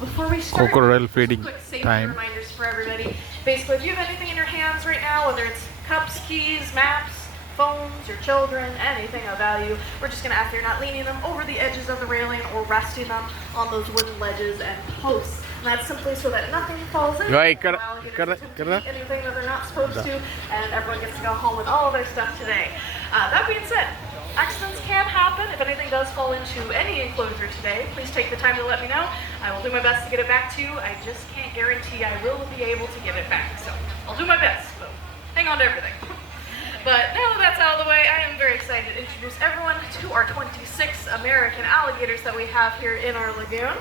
Before we start, Crocodile feeding quick safety time. reminders for everybody. Basically, if you have anything in your hands right now, whether it's cups, keys, maps, phones, your children, anything of value, we're just going to ask you're not leaning them over the edges of the railing or resting them on those wooden ledges and posts. And that's simply so that nothing falls in. Right, Alligators eat anything that they're not supposed to, and everyone gets to go home with all of their stuff today. That being said, accidents can happen. If anything does fall into any enclosure today, please take the time to let me know. I will do my best to get it back to you. I just can't guarantee I will be able to get it back. So I'll do my best, but hang on to everything. But now that that's out of the way, I am very excited to introduce everyone to our 26 American alligators that we have here in our lagoon.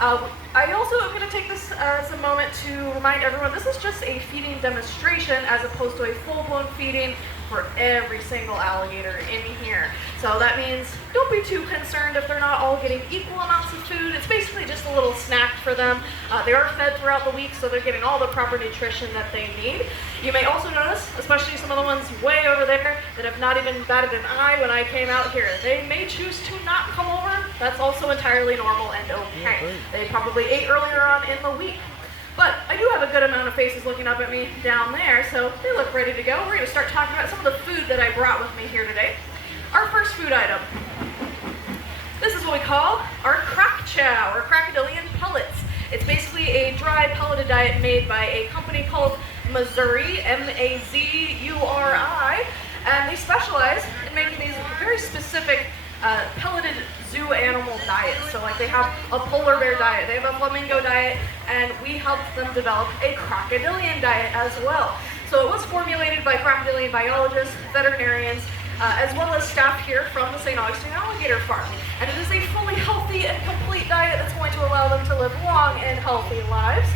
I also am going to take this as a moment to remind everyone this is just a feeding demonstration as opposed to a full-blown feeding for every single alligator in here. So that means don't be too concerned if they're not all getting equal amounts of food. It's basically just a little snack for them. They are fed throughout the week, so they're getting all the proper nutrition that they need. You may also notice, especially some of the ones way over there that have not even batted an eye when I came out here, they may choose to not come over. That's also entirely normal and okay. They probably ate earlier on in the week. But I do have a good amount of faces looking up at me down there, so they look ready to go. We're going to start talking about some of the food that I brought with me here today. Our first food item. This is what we call our crack chow, or crocodilian pellets. It's basically a dry pelleted diet made by a company called Mazuri, M-A-Z-U-R-I, and they specialize in making these very specific pelleted zoo animal diets. So like they have a polar bear diet, they have a flamingo diet, and we helped them develop a crocodilian diet as well. So it was formulated by crocodilian biologists, veterinarians, as well as staff here from the St. Augustine Alligator Farm. And it is a fully healthy and complete diet that's going to allow them to live long and healthy lives.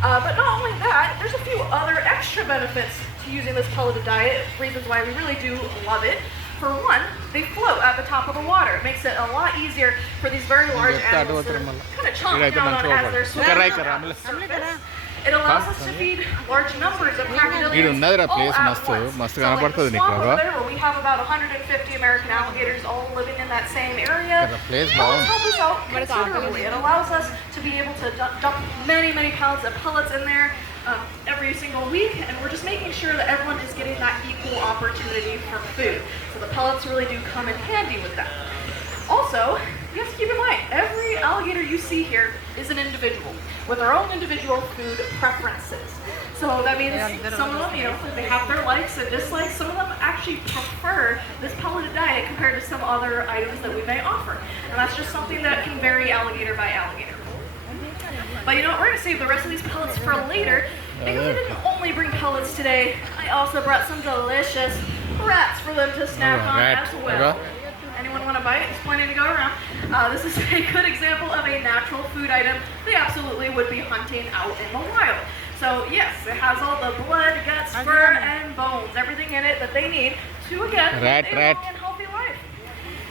But not only that, there's a few other extra benefits to using this pelleted diet, reasons why we really do love it. For one, they float at the top of the water. It makes it a lot easier for these very large animals to kind of chomp down on as they're swimming around the surface. It allows us to feed large numbers of crocodilians all at once. So like the swamp over there, where we have about 150 American alligators all living in that same area, it helps us out considerably. It allows us to be able to dump many, many pounds of pellets in there every single week, and we're just making sure that everyone is getting that equal opportunity for food. So the pellets really do come in handy with that. Also, you have to keep in mind, every alligator you see here is an individual with their own individual food preferences. So that means some of them, they have their likes and dislikes. Some of them actually prefer this pelleted diet compared to some other items that we may offer. And that's just something that can vary alligator by alligator. But you know what, we're going to save the rest of these pellets for later, because I didn't only bring pellets today, I also brought some delicious rats for them to snack on as well. Anyone want to bite? There's plenty to go around. This is a good example of a natural food item they absolutely would be hunting out in the wild. So yes, it has all the blood, guts, fur, and bones, everything in it that they need to, again, live a long and healthy life.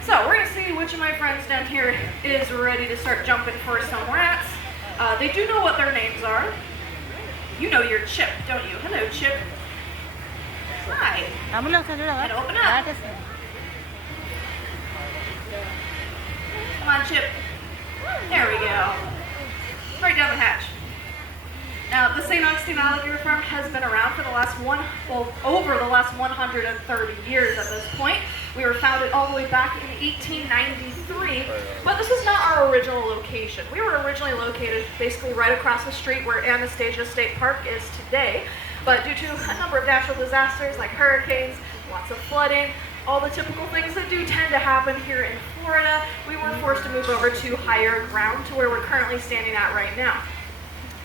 So we're going to see which of my friends down here is ready to start jumping for some rats. They do know what their names are. You know your Chip, don't you? Hello, Chip. Hi. And open up. Come on, Chip. There we go. Right down the hatch. Now, the St. Augustine Alligator Farm has been around for the last over the last 130 years at this point. We were founded all the way back in 1893, but this is not our original location. We were originally located basically right across the street where Anastasia State Park is today, but due to a number of natural disasters like hurricanes, lots of flooding, all the typical things that do tend to happen here in Florida, we were forced to move over to higher ground to where we're currently standing at right now.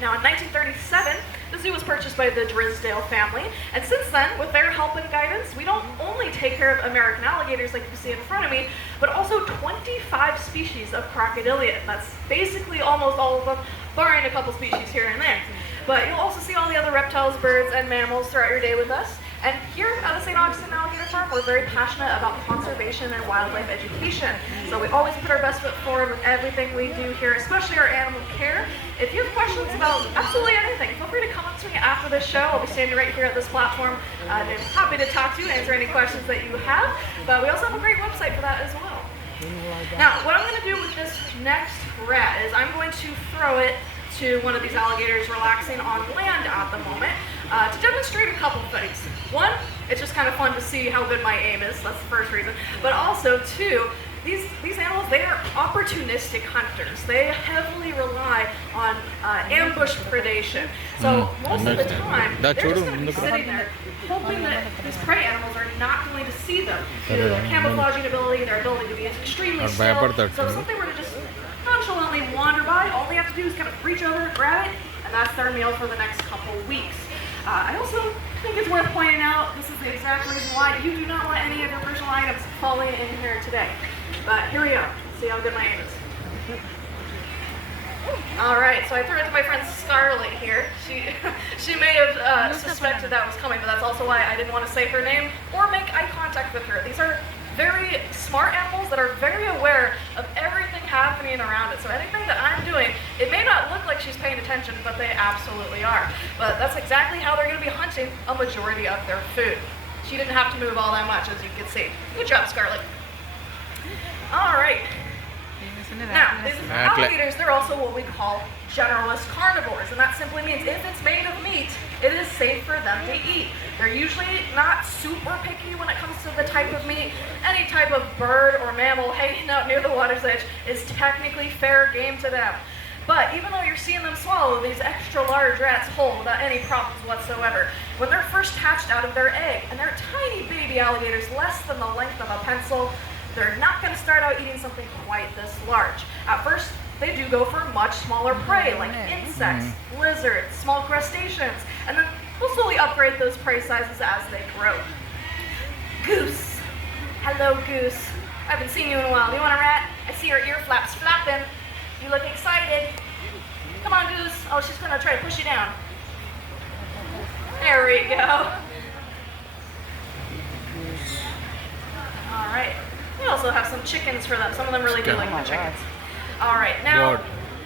Now, in 1937, the zoo was purchased by the Drysdale family, and since then, with their help and guidance, we don't only take care of American alligators like you see in front of me, but also 25 species of crocodilian. That's basically almost all of them, barring a couple species here and there. But you'll also see all the other reptiles, birds, and mammals throughout your day with us. And here at the St. Augustine Alligator Farm, we're very passionate about conservation and wildlife education. So we always put our best foot forward with everything we do here, especially our animal care. If you have questions about absolutely anything, feel free to come up to me after this show. I'll be standing right here at this platform. I'm happy to talk to you and answer any questions that you have. But we also have a great website for that as well. Now, what I'm going to do with this next rat is I'm going to throw it to one of these alligators relaxing on land at the moment to demonstrate a couple things. One, it's just kind of fun to see how good my aim is. That's the first reason. But also, two, these animals, they are opportunistic hunters. They heavily rely on ambush predation. So most of the time, they're just going to be sitting there hoping that these prey animals are not going to see them due to their camouflaging ability, their ability to be extremely still. So if something were to just nonchalantly wander by, all they have to do is kind of reach over, grab it, and that's their meal for the next couple weeks. I also think it's worth pointing out, this is the exact reason why you do not want any of your personal items falling in here today. But here we go. See how good my aim is. Alright, so I threw it to my friend Scarlett here. She may have suspected that was coming, but that's also why I didn't want to say her name or make eye contact with her. These are very smart animals that are very aware of everything happening around it. So anything that I'm doing, it may not look like she's paying attention, but they absolutely are. But that's exactly how they're going to be hunting a majority of their food. She didn't have to move all that much, as you can see. Good job, Scarlett. All right. Now, these alligators, they're also what we call generalist carnivores, and that simply means if it's made of meat, it is safe for them to eat. They're usually not super picky when it comes to the type of meat. Any type of bird or mammal hanging out near the water's edge is technically fair game to them. But even though you're seeing them swallow these extra large rats whole without any problems whatsoever, when they're first hatched out of their egg, and they're tiny baby alligators less than the length of a pencil, they're not going to start out eating something quite this large. At first, they do go for much smaller prey like insects, lizards, small crustaceans, and then they'll slowly upgrade those prey sizes as they grow. Goose. Hello, Goose. I haven't seen you in a while. Do you want a rat? I see your ear flaps flapping. You look excited. Come on, Goose. Oh, she's going to try to push you down. There we go. All right. We also have some chickens for them. Some of them really do like the chickens. All right, now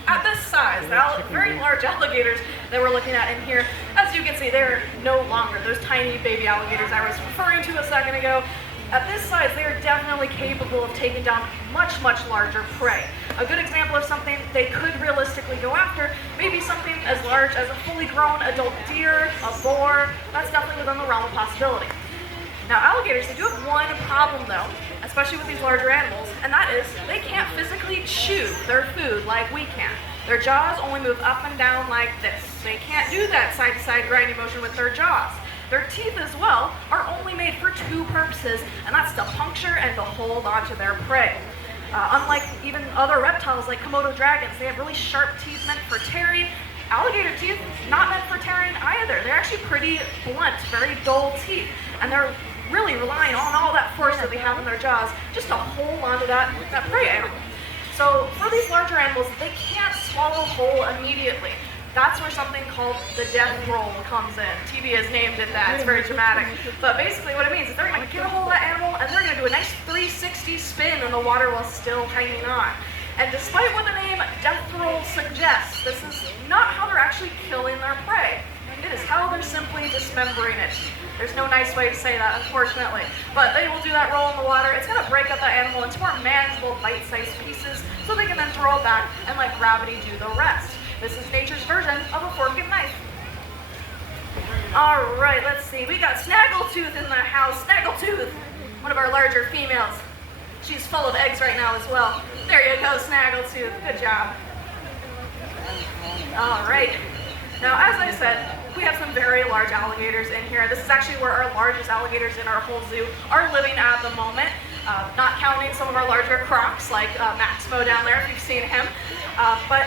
at this size, the very large alligators that we're looking at in here, as you can see, they're no longer those tiny baby alligators I was referring to a second ago. At this size, they are definitely capable of taking down much, much larger prey. A good example of something they could realistically go after may be something as large as a fully grown adult deer, a boar. That's definitely within the realm of possibility. Now, alligators, they do have one problem though, especially with these larger animals, and that is they can't physically chew their food like we can. Their jaws only move up and down like this. They can't do that side-to-side grinding motion with their jaws. Their teeth as well are only made for two purposes, and that's to puncture and to hold onto their prey. Unlike even other reptiles like Komodo dragons, they have really sharp teeth meant for tearing. Alligator teeth, not meant for tearing either. They're actually pretty blunt, very dull teeth, and they're really relying on all that force that they have in their jaws just to hold onto that prey animal. So for these larger animals, they can't swallow whole immediately. That's where something called the death roll comes in. TV has named it that. It's very dramatic. But basically what it means is they're going to get a hold of that animal and they're going to do a nice 360 spin in the water while still hanging on. And despite what the name death roll suggests, this is not how they're actually killing their prey. It is how they're simply dismembering it. There's no nice way to say that, unfortunately. But they will do that roll in the water. It's going to break up that animal into more manageable bite-sized pieces so they can then throw it back and let gravity do the rest. This is nature's version of a fork and knife. All right, let's see. We got Snaggletooth in the house. Snaggletooth, one of our larger females. She's full of eggs right now as well. There you go, Snaggletooth. Good job. All right. Now, as I said, we have some very large alligators in here. This is actually where our largest alligators in our whole zoo are living at the moment, not counting some of our larger crocs like Maximo down there, if you've seen him. But,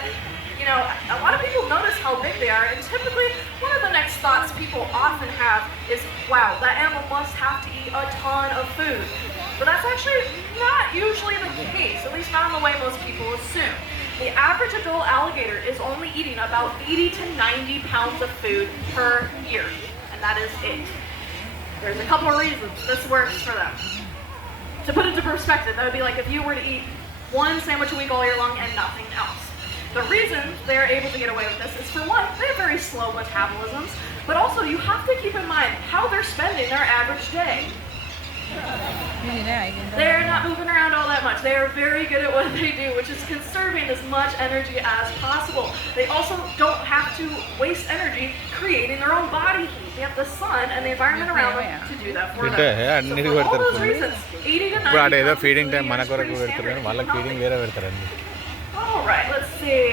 you know, a lot of people notice how big they are, and typically one of the next thoughts people often have is, wow, that animal must have to eat a ton of food. But that's actually not usually the case, at least not in the way most people assume. The average adult alligator is only eating about 80 to 90 pounds of food per year, and that is it. There's a couple of reasons this works for them. To put it into perspective, that would be like if you were to eat one sandwich a week all year long and nothing else. The reason they're able to get away with this is, for one, they have very slow metabolisms, but also you have to keep in mind how they're spending their average day. They're not moving around all that much. They are very good at what they do, which is conserving as much energy as possible. They also don't have to waste energy creating their own body heat. They have the sun and the environment around them to do that for them. So for all those reasons, 80 to 90 feeding time మన is కొరకు pretty పెడతారు standard. వాళ్ళకి feeding వేరే పెడతారండి. All right, let's see.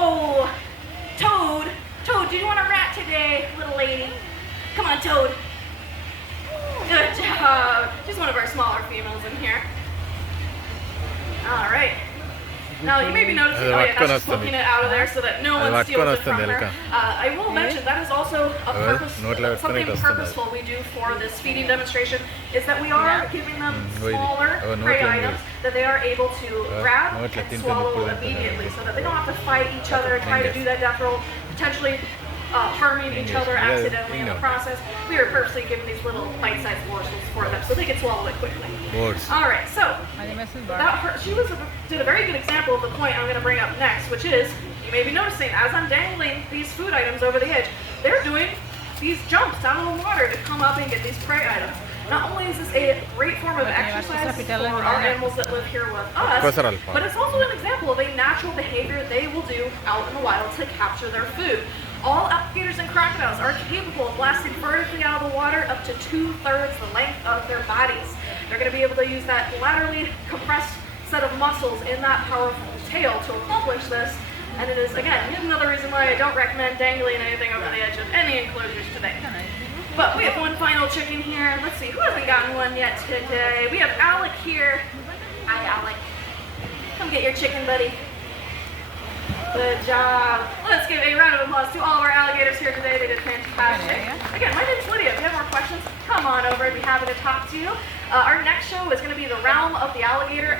Oh, Toad. Toad, do you want a rat today, little lady? Come on, Toad. Good job. She's one of our smaller females in here. All right. Now, you may be noticing, oh yeah, she's poking it out of there so that no one steals it from her. I will mention, that is also something purposeful we do for this feeding demonstration, is that we are giving them smaller prey items that they are able to grab and swallow immediately so that they don't have to fight each other and try to do that death roll, potentially harming each other accidentally in the process. We are purposely giving these little bite-sized morsels for them so they can swallow it quickly. All right, so she did a very good example of the point I'm going to bring up next, which is, you may be noticing, as I'm dangling these food items over the edge, they're doing these jumps out of the water to come up and get these prey items. Not only is this a great form of exercise for our animals that live here with us, but it's also an example of a natural behavior they will do out in the wild to capture their food. All alligators and crocodiles are capable of blasting vertically out of the water up to 2/3 the length of their bodies. They're going to be able to use that laterally compressed set of muscles in that powerful tail to accomplish this. And it is, again, another reason why I don't recommend dangling anything over the edge of any enclosures today. But we have one final chicken here. Let's see, who hasn't gotten one yet today? We have Alec here. Hi, Alec. Come get your chicken, buddy. Good job. Let's give a round of applause to all of our alligators here today. They did fantastic. Again, my name's Lydia. If you have more questions, come on over. I'd be happy to talk to you. Our next show is going to be the Realm of the Alligator.